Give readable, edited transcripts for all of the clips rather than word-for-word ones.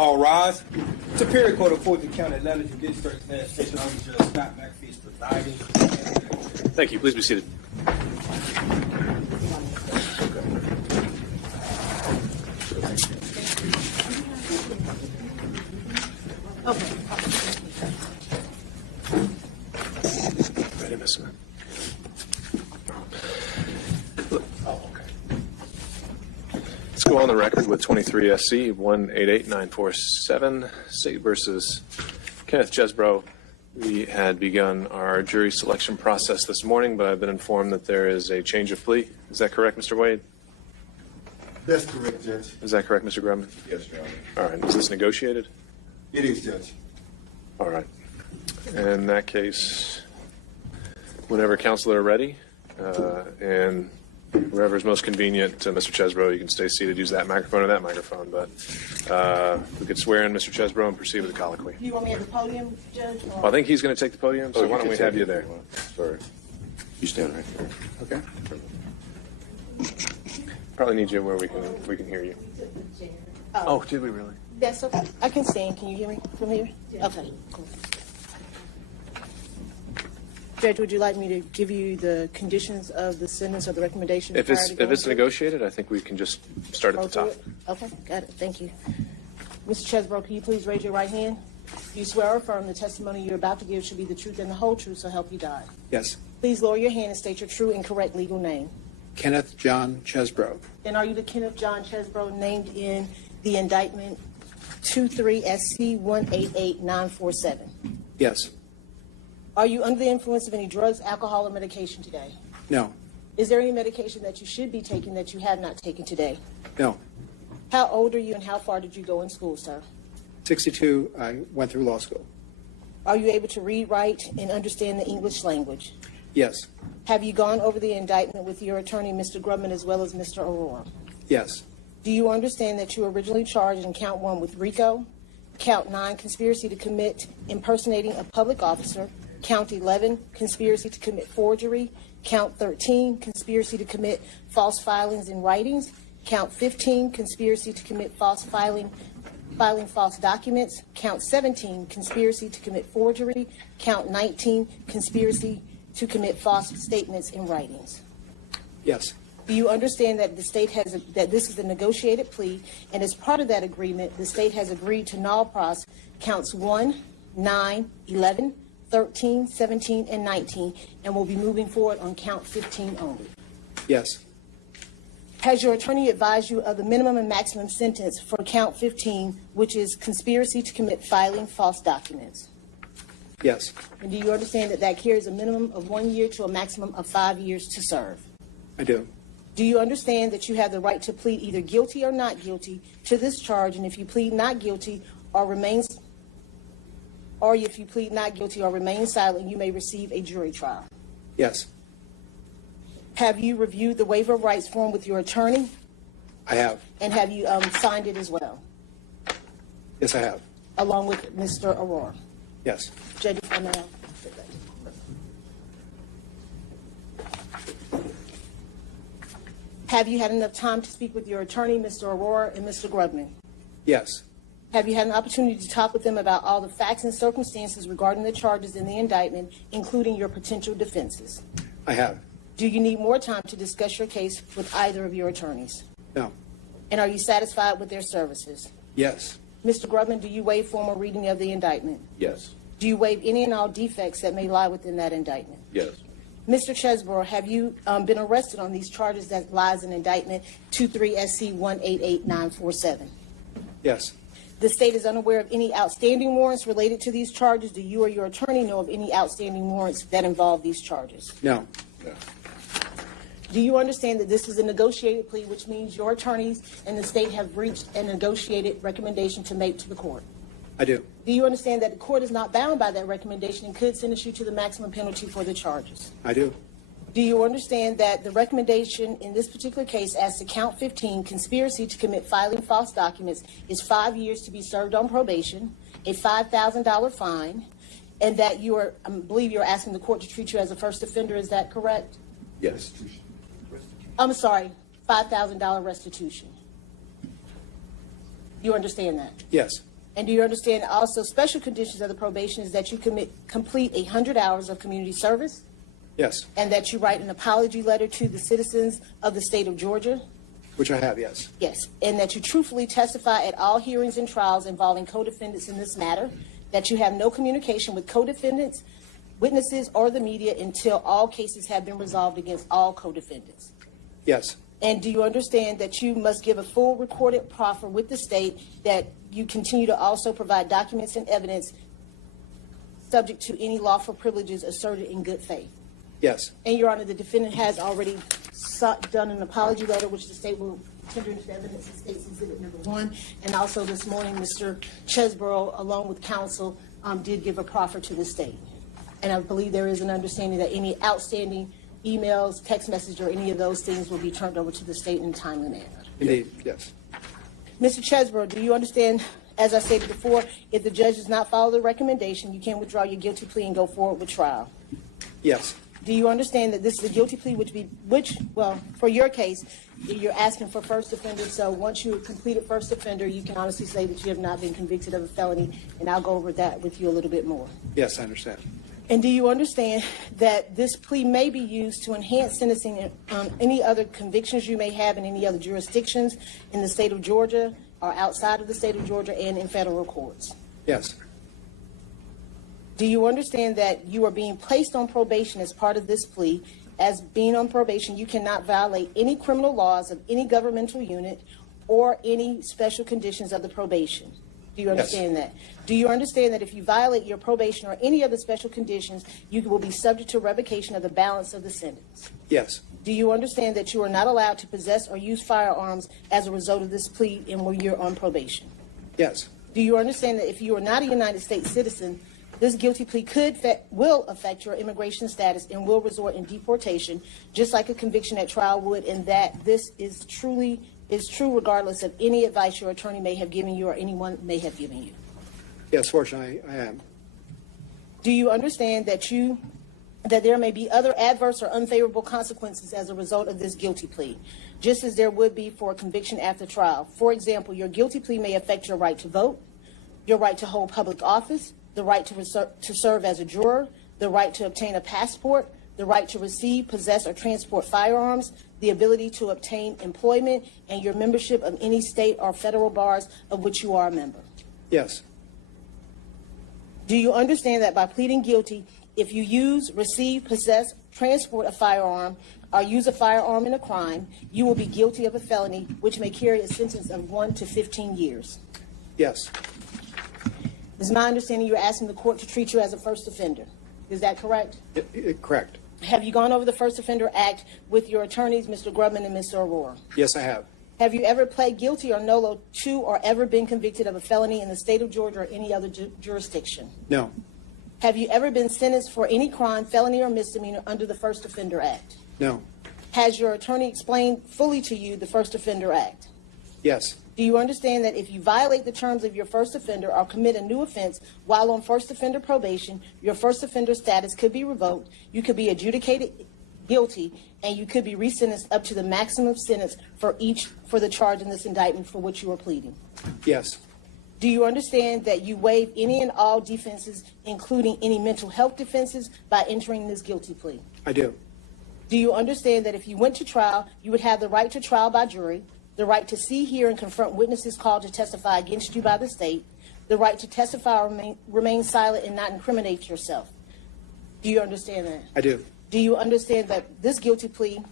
All rise. Superior Court of Fulton County, Atlanta Judicial Station Officer Judge Scott McPhee is presiding. Thank you. Please be seated. Ready, Miss Smith? Let's go on the record with 23 SC 188947, State versus Kenneth Chesbro. We had begun our jury selection process this morning, but I've been informed that there is a change of plea. Is that correct, Mr. Wade? That's correct, Judge. Is that correct, Mr. Grubman? Yes, Your Honor. All right. Was this negotiated? It is, Judge. All right. In that case, whenever counsel are ready, and wherever is most convenient to Mr. Chesbro, you can stay seated, use that microphone or that microphone. But we could swear in Mr. Chesbro and proceed with the colloquy. Do you want me at the podium, Judge? Well, I think he's going to take the podium, so why don't we have you there? Sorry. You stand right here. Okay. Probably need you where we can hear you. Oh, did we really? That's okay. I can stand. Can you hear me from here? Okay, cool. Judge, would you like me to give you the conditions of the sentence or the recommendation? If it's negotiated, I think we can just start at the top. Okay, got it. Thank you. Mr. Chesbro, can you please raise your right hand? Do you swear or affirm the testimony you're about to give should be the truth and the whole truth, so help you God? Yes. Please lower your hand and state your true and correct legal name. Kenneth John Chesbro. And are you the Kenneth John Chesbro named in the indictment 23 SC 188947? Yes. Are you under the influence of any drugs, alcohol, or medication today? No. Is there any medication that you should be taking that you have not taken today? No. How old are you and how far did you go in school, sir? 62, I went through law school. Are you able to read, write, and understand the English language? Yes. Have you gone over the indictment with your attorney, Mr. Grubman, as well as Mr. Aurora? Yes. Do you understand that you were originally charged in count 1 with RICO, count 9, conspiracy to commit impersonating a public officer, count 11, conspiracy to commit forgery, count 13, conspiracy to commit false filings and writings, count 15, conspiracy to commit filing false documents, count 17, conspiracy to commit forgery, count 19, conspiracy to commit false statements in writings? Yes. Do you understand that the state that this is a negotiated plea, and as part of that agreement, the state has agreed to null pros counts 1, 9, 11, 13, 17, and 19, and will be moving forward on count 15 only? Yes. Has your attorney advised you of the minimum and maximum sentence for count 15, which is conspiracy to commit filing false documents? Yes. And do you understand that that carries a minimum of 1 year to a maximum of 5 years to serve? I do. Do you understand that you have the right to plead either guilty or not guilty to this charge, and if you plead not guilty or if you plead not guilty or remain silent, you may receive a jury trial? Yes. Have you reviewed the waiver of rights form with your attorney? I have. And have you signed it as well, Yes, I have. along with Mr. Aurora? Yes. Judge, if I may. Have you had enough time to speak with your attorney, Mr. Aurora, and Mr. Grubman? Yes. Have you had an opportunity to talk with them about all the facts and circumstances regarding the charges in the indictment, including your potential defenses? I have. Do you need more time to discuss your case with either of your attorneys? No. And are you satisfied with their services? Yes. Mr. Grubman, do you waive formal reading of the indictment? Yes. Do you waive any and all defects that may lie within that indictment? Yes. Mr. Chesbro, have you been arrested on these charges that lies in indictment 23 SC 188947? Yes. The state is unaware of any outstanding warrants related to these charges. Do you or your attorney know of any outstanding warrants that involve these charges? No. No. Do you understand that this is a negotiated plea, which means your attorneys and the state have reached a negotiated recommendation to make to the court? I do. Do you understand that the court is not bound by that recommendation and could sentence you to the maximum penalty for the charges? I do. Do you understand that the recommendation in this particular case as to count 15, conspiracy to commit filing false documents, is 5 years to be served on probation, a $5,000 fine, and that I believe you're asking the court to treat you as a first offender, is that correct? Yes. I'm sorry, $5,000 restitution. You understand that? Yes. And do you understand also special conditions of the probation is that you complete 100 hours of community service Yes. and that you write an apology letter to the citizens of the state of Georgia? Which I have, yes. Yes. And that you truthfully testify at all hearings and trials involving co-defendants in this matter, that you have no communication with co-defendants, witnesses, or the media until all cases have been resolved against all co-defendants. Yes. And do you understand that you must give a full recorded proffer with the state, that you continue to also provide documents and evidence subject to any lawful privileges asserted in good faith? Yes. And, Your Honor, the defendant has already done an apology letter, which the state will tender into evidence in State's Exhibit Number 1. And also this morning, Mr. Chesborough, along with counsel, did give a proffer to the state. And I believe there is an understanding that any outstanding emails, text message, or any of those things will be turned over to the state in a timely manner. Indeed, yes. Mr. Chesborough, do you understand, as I stated before, if the judge does not follow the recommendation, you can withdraw your guilty plea and go forward with trial? Yes. Do you understand that this is a guilty plea which, for your case, you're asking for first offender, so once you have completed first offender, you can honestly say that you have not been convicted of a felony, and I'll go over that with you a little bit more. Yes, I understand. And do you understand that this plea may be used to enhance sentencing on any other convictions you may have in any other jurisdictions in the state of Georgia or outside of the state of Georgia and in federal courts? Yes. Do you understand that you are being placed on probation as part of this plea? As being on probation, you cannot violate any criminal laws of any governmental unit or any special conditions of the probation. Do you understand that? Do you understand that if you violate your probation or any other special conditions, you will be subject to revocation of the balance of the sentence? Yes. Do you understand that you are not allowed to possess or use firearms as a result of this plea and when you're on probation? Yes. Do you understand that if you are not a United States citizen, this guilty plea will affect your immigration status and will result in deportation, just like a conviction at trial would, and that this is true regardless of any advice your attorney may have given you or anyone may have given you? Yes, fortunately, I am. Do you understand that there may be other adverse or unfavorable consequences as a result of this guilty plea, just as there would be for a conviction after trial? For example, your guilty plea may affect your right to vote, your right to hold public office, the right to serve as a juror, the right to obtain a passport, the right to receive, possess, or transport firearms, the ability to obtain employment, and your membership of any state or federal bars of which you are a member. Yes. Do you understand that by pleading guilty, if you use, receive, possess, transport a firearm, or use a firearm in a crime, you will be guilty of a felony, which may carry a sentence of 1 to 15 years? Yes. It's my understanding you're asking the court to treat you as a first offender. Is that correct? Correct. Have you gone over the First Offender Act with your attorneys, Mr. Grubman and Mr. Aurora? Yes, I have. Have you ever pled guilty or nolo to or ever been convicted of a felony in the state of Georgia or any other jurisdiction? No. Have you ever been sentenced for any crime, felony, or misdemeanor under the First Offender Act? No. Has your attorney explained fully to you the First Offender Act? Yes. Do you understand that if you violate the terms of your first offender or commit a new offense while on first offender probation, your first offender status could be revoked, you could be adjudicated guilty, and you could be resentenced up to the maximum sentence for the charge in this indictment for which you are pleading? Yes. Do you understand that you waive any and all defenses, including any mental health defenses, by entering this guilty plea? I do. Do you understand that if you went to trial, you would have the right to trial by jury, the right to see, hear, and confront witnesses called to testify against you by the state, the right to testify or remain silent and not incriminate yourself? Do you understand that? I do. Do you understand that this guilty plea,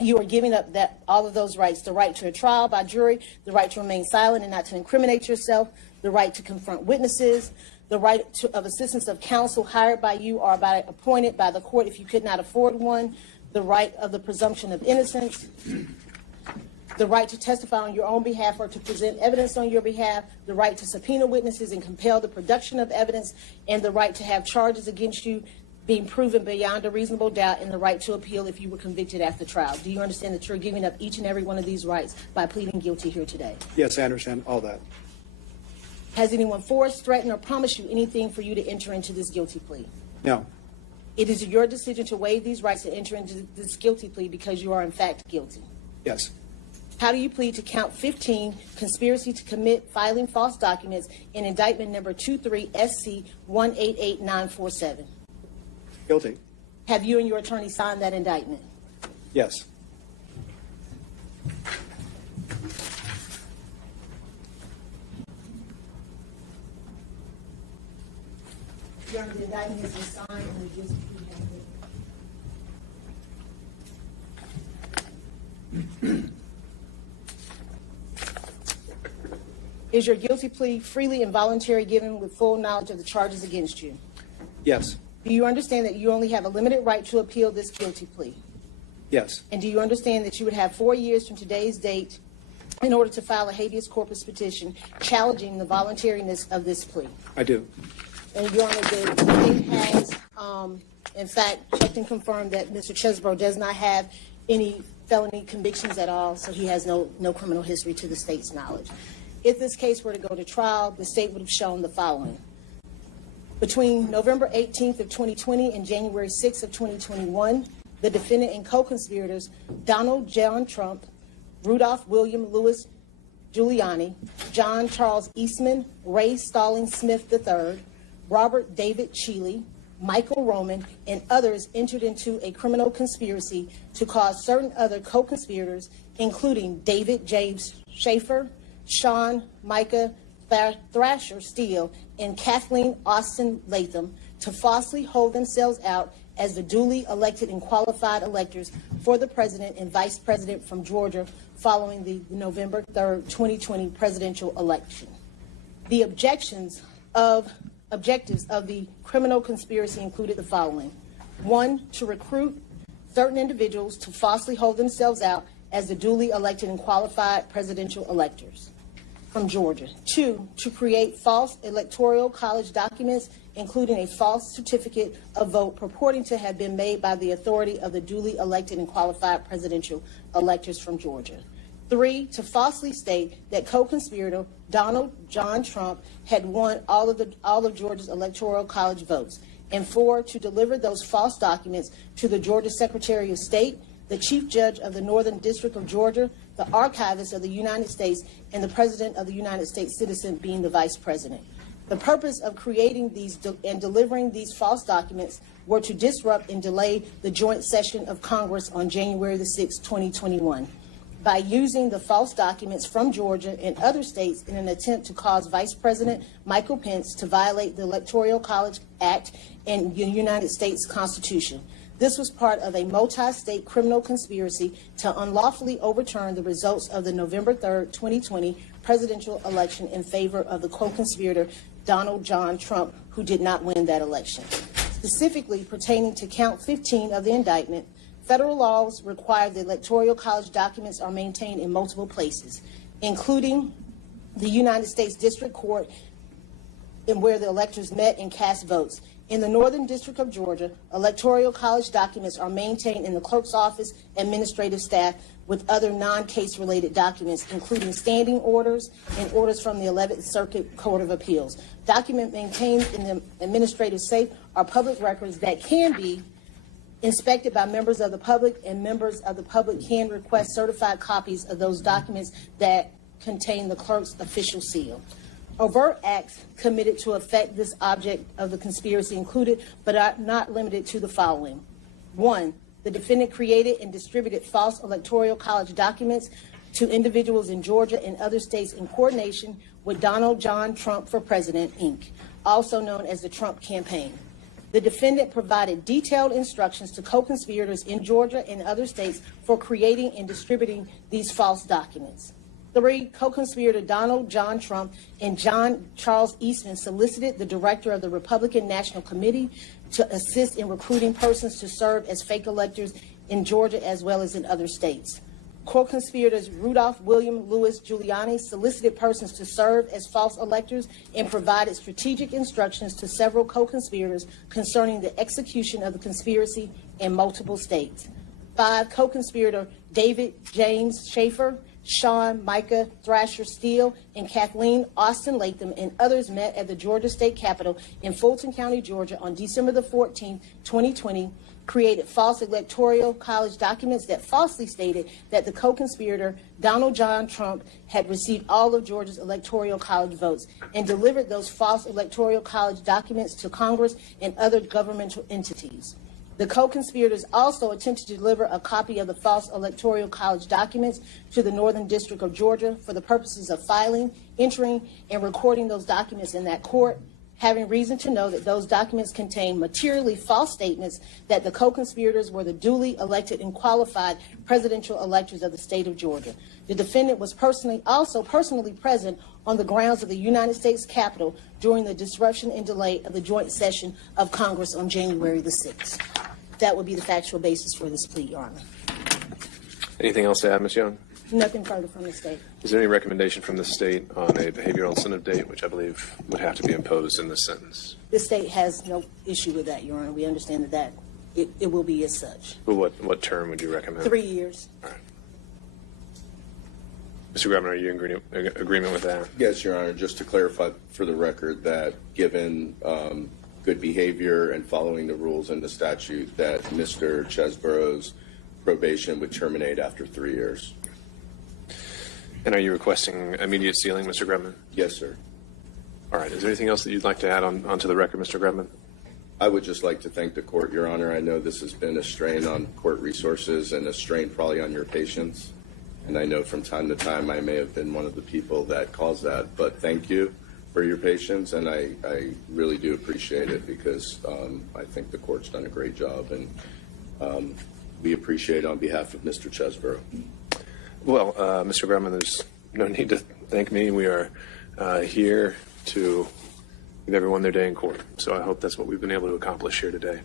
you are giving up all of those rights, the right to a trial by jury, the right to remain silent and not to incriminate yourself, the right to confront witnesses, the right of assistance of counsel hired by you or appointed by the court if you could not afford one, the right of the presumption of innocence, the right to testify on your own behalf or to present evidence on your behalf, the right to subpoena witnesses and compel the production of evidence, and the right to have charges against you being proven beyond a reasonable doubt, and the right to appeal if you were convicted after trial? Do you understand that you're giving up each and every one of these rights by pleading guilty here today? Yes, I understand all that. Has anyone forced, threatened, or promised you anything for you to enter into this guilty plea? No. It is your decision to waive these rights to enter into this guilty plea because you are in fact guilty. Yes. How do you plead to count 15, conspiracy to commit filing false documents in indictment number 23 SC 188947? Guilty. Have you and your attorney signed that indictment? Yes. Your Honor, the indictment has been signed and the guilty plea has been. Is your guilty plea freely and voluntary given with full knowledge of the charges against you? Yes. Do you understand that you only have a limited right to appeal this guilty plea? Yes. And do you understand that you would have 4 years from today's date in order to file a habeas corpus petition challenging the voluntariness of this plea? I do. And Your Honor, the state has, in fact, checked and confirmed that Mr. Chesbro does not have any felony convictions at all, so he has no criminal history to the state's knowledge. If this case were to go to trial, the state would have shown the following. Between November 18th of 2020 and January 6th of 2021, the defendant and co-conspirators, Donald John Trump, Rudolph William Louis Giuliani, John Charles Eastman, Ray Stalling Smith III, Robert David Cheeley, Michael Roman, and others entered into a criminal conspiracy to cause certain other co-conspirators, including David James Schaefer, Sean Micah Thrasher Steele, and Kathleen Austin Latham, to falsely hold themselves out as the duly elected and qualified electors for the president and vice president from Georgia following the November 3rd, 2020 presidential election. The objectives of the criminal conspiracy included the following. 1, to recruit certain individuals to falsely hold themselves out as the duly elected and qualified presidential electors from Georgia. 2, to create false electoral college documents, including a false certificate of vote purporting to have been made by the authority of the duly elected and qualified presidential electors from Georgia. 3, to falsely state that co-conspirator Donald John Trump had won all of Georgia's electoral college votes. And 4, to deliver those false documents to the Georgia Secretary of State, the Chief Judge of the Northern District of Georgia, the Archivist of the United States, and the President of the United States citizen being the Vice President. The purpose of creating these and delivering these false documents were to disrupt and delay the joint session of Congress on January the 6th, 2021. By using the false documents from Georgia and other states in an attempt to cause Vice President Michael Pence to violate the Electoral College Act and the United States Constitution. This was part of a multi-state criminal conspiracy to unlawfully overturn the results of the November 3rd, 2020 presidential election in favor of the co-conspirator Donald John Trump, who did not win that election. Specifically pertaining to count 15 of the indictment, federal laws require the Electoral College documents are maintained in multiple places, including the United States District Court, and where the electors met and cast votes. In the Northern District of Georgia, Electoral College documents are maintained in the clerk's office, administrative staff, with other non-case related documents, including standing orders and orders from the 11th Circuit Court of Appeals. Documents maintained in the administrative safe are public records that can be inspected by members of the public, and members of the public can request certified copies of those documents that contain the clerk's official seal. Overt acts committed to affect this object of the conspiracy included, but are not limited to, the following. 1, the defendant created and distributed false Electoral College documents to individuals in Georgia and other states in coordination with Donald John Trump for President, Inc., also known as the Trump Campaign. The defendant provided detailed instructions to co-conspirators in Georgia and other states for creating and distributing these false documents. 3, co-conspirator Donald John Trump and John Charles Eastman solicited the director of the Republican National Committee to assist in recruiting persons to serve as fake electors in Georgia as well as in other states. Co-conspirators Rudolph William Louis Giuliani solicited persons to serve as false electors and provided strategic instructions to several co-conspirators concerning the execution of the conspiracy in multiple states. 5, co-conspirator David James Schaefer, Sean Micah Thrasher Steele, and Kathleen Austin Latham and others met at the Georgia State Capitol in Fulton County, Georgia on December the 14th, 2020, created false electoral college documents that falsely stated that the co-conspirator, Donald John Trump, had received all of Georgia's electoral college votes and delivered those false electoral college documents to Congress and other governmental entities. The co-conspirators also attempted to deliver a copy of the false electoral college documents to the Northern District of Georgia for the purposes of filing, entering, and recording those documents in that court, having reason to know that those documents contain materially false statements that the co-conspirators were the duly elected and qualified presidential electors of the state of Georgia. The defendant was also personally present on the grounds of the United States Capitol during the disruption and delay of the joint session of Congress on January the 6th. That would be the factual basis for this plea, Your Honor. Anything else to add, Ms. Young? Nothing further from the state. Is there any recommendation from the state on a behavioral incentive date, which I believe would have to be imposed in this sentence? The state has no issue with that, Your Honor. We understand that it will be as such. Well, what term would you recommend? 3 years. All right. Mr. Grubman, are you in agreement with that? Yes, Your Honor. Just to clarify for the record that given good behavior and following the rules and the statute, that Mr. Chesborough's probation would terminate after 3 years. And are you requesting immediate sealing, Mr. Grubman? Yes, sir. All right. Is there anything else that you'd like to add onto the record, Mr. Grubman? I would just like to thank the court, Your Honor. I know this has been a strain on court resources and a strain probably on your patience. And I know from time to time I may have been one of the people that caused that. But thank you for your patience, and I really do appreciate it because I think the court's done a great job, and we appreciate it on behalf of Mr. Chesborough. Well, Mr. Grubman, there's no need to thank me. We are here to give everyone their day in court. So I hope that's what we've been able to accomplish here today.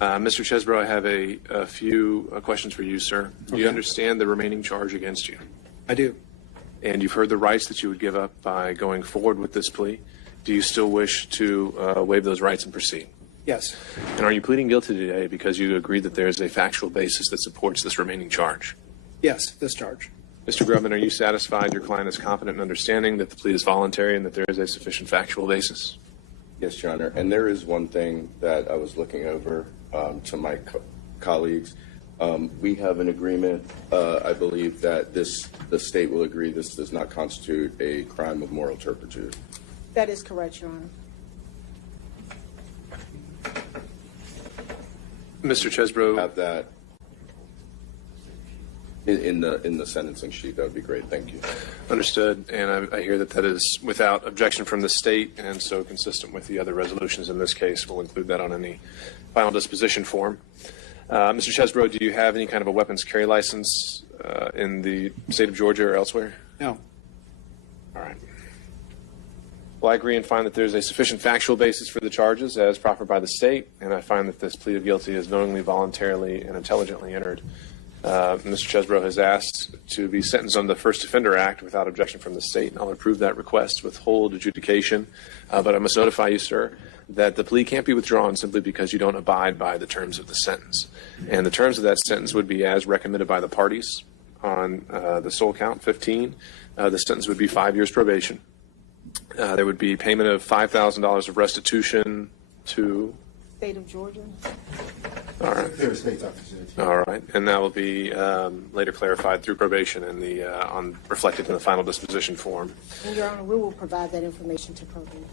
Mr. Chesborough, I have a few questions for you, sir. Do you understand the remaining charge against you? I do. And you've heard the rights that you would give up by going forward with this plea. Do you still wish to waive those rights and proceed? Yes. And are you pleading guilty today because you agree that there is a factual basis that supports this remaining charge? Yes, this charge. Mr. Grubman, are you satisfied your client is confident in understanding that the plea is voluntary and that there is a sufficient factual basis? Yes, Your Honor. And there is one thing that I was looking over to my colleagues. We have an agreement. I believe that the state will agree this does not constitute a crime of moral turpitude. That is correct, Your Honor. Mr. Chesborough, Have that in the sentencing sheet. That would be great. Thank you. understood, and I hear that that is without objection from the state, and so consistent with the other resolutions in this case. We'll include that on any final disposition form. Mr. Chesborough, do you have any kind of a weapons carry license in the state of Georgia or elsewhere? No. All right. Well, I agree and find that there's a sufficient factual basis for the charges as proffered by the state, and I find that this plea of guilty is knowingly, voluntarily, and intelligently entered. Mr. Chesborough has asked to be sentenced on the First Offender Act without objection from the state, and I'll approve that request, withhold adjudication. But I must notify you, sir, that the plea can't be withdrawn simply because you don't abide by the terms of the sentence. And the terms of that sentence would be as recommended by the parties on the sole count 15. The sentence would be 5 years probation. There would be payment of $5,000 of restitution to State of Georgia. all right. Secretary of State's office, Judge. All right, and that will be later clarified through probation and reflected in the final disposition form. And Your Honor, we will provide that information to probation,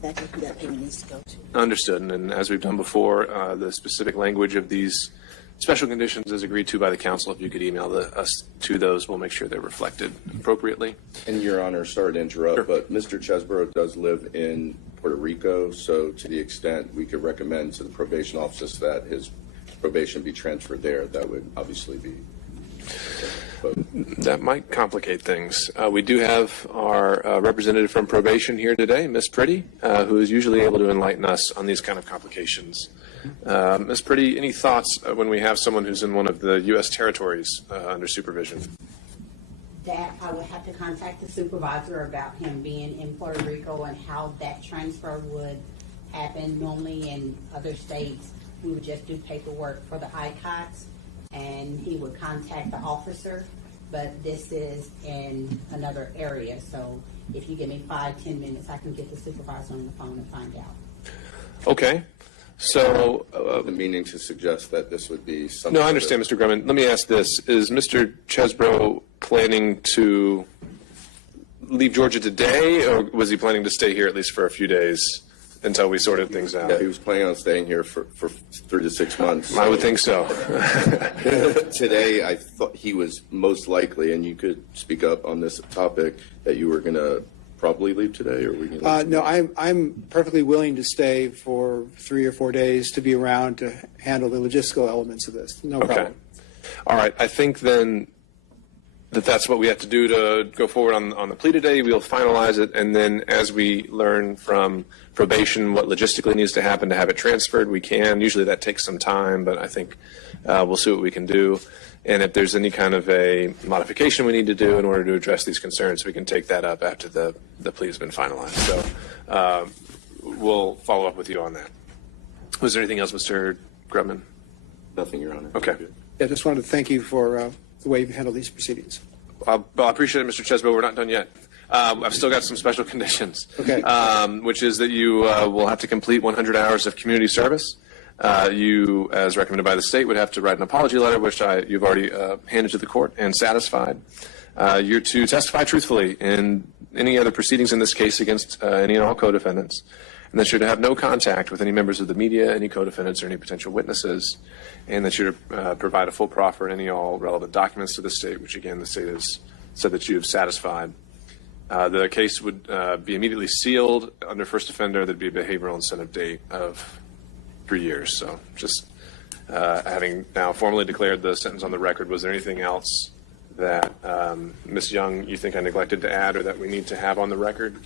exactly who that payment needs to go to. Understood, and as we've done before, the specific language of these special conditions is agreed to by the council. If you could email us to those, we'll make sure they're reflected appropriately. And Your Honor, sorry to interrupt, Sure. but Mr. Chesborough does live in Puerto Rico, so to the extent we could recommend to the probation office that his probation be transferred there, that would obviously be. But That might complicate things. We do have our representative from probation here today, Ms. Pretty, who is usually able to enlighten us on these kind of complications. Ms. Pretty, any thoughts when we have someone who's in one of the U.S. territories under supervision? That I would have to contact the supervisor about him being in Puerto Rico and how that transfer would happen. Normally in other states, we would just do paperwork for the ICOTS and he would contact the officer, but this is in another area. So if you give me 5-10 minutes, I can get the supervisor on the phone and find out. Okay. So, The meaning to suggest that this would be something. no, I understand, Mr. Grumman. Let me ask this. Is Mr. Chesbro planning to leave Georgia today, or was he planning to stay here at least for a few days until we sorted things out? Yeah, he was planning on staying here for 3 to 6 months. I would think so. Today, I thought he was most likely, and you could speak up on this topic, that you were going to probably leave today, or were you gonna leave No, today? I'm perfectly willing to stay for 3 or 4 days to be around to handle the logistical elements of this. No Okay. problem. All right. I think then that's what we have to do to go forward on the plea today. We'll finalize it, and then as we learn from probation what logistically needs to happen to have it transferred, we can. Usually that takes some time, but I think we'll see what we can do. And if there's any kind of a modification we need to do in order to address these concerns, we can take that up after the plea has been finalized. So we'll follow up with you on that. Was there anything else, Mr. Grumman? Nothing, Your Honor. Okay. I just wanted to thank you for the way you've handled these proceedings. Well, I appreciate it, Mr. Chesbro. We're not done yet. I've still got some special conditions, Okay. Which is that you will have to complete 100 hours of community service. You, as recommended by the state, would have to write an apology letter, which you've already handed to the court and satisfied. You're to testify truthfully in any other proceedings in this case against any and all co-defendants, and that you're to have no contact with any members of the media, any co-defendants, or any potential witnesses, and that you're to provide a full proffer and any all relevant documents to the state, which again the state has said that you have satisfied. The case would be immediately sealed under first offender. There'd be a behavioral incentive date of 3 years. So just having now formally declared the sentence on the record, was there anything else that Ms. Young you think I neglected to add or that we need to have on the record?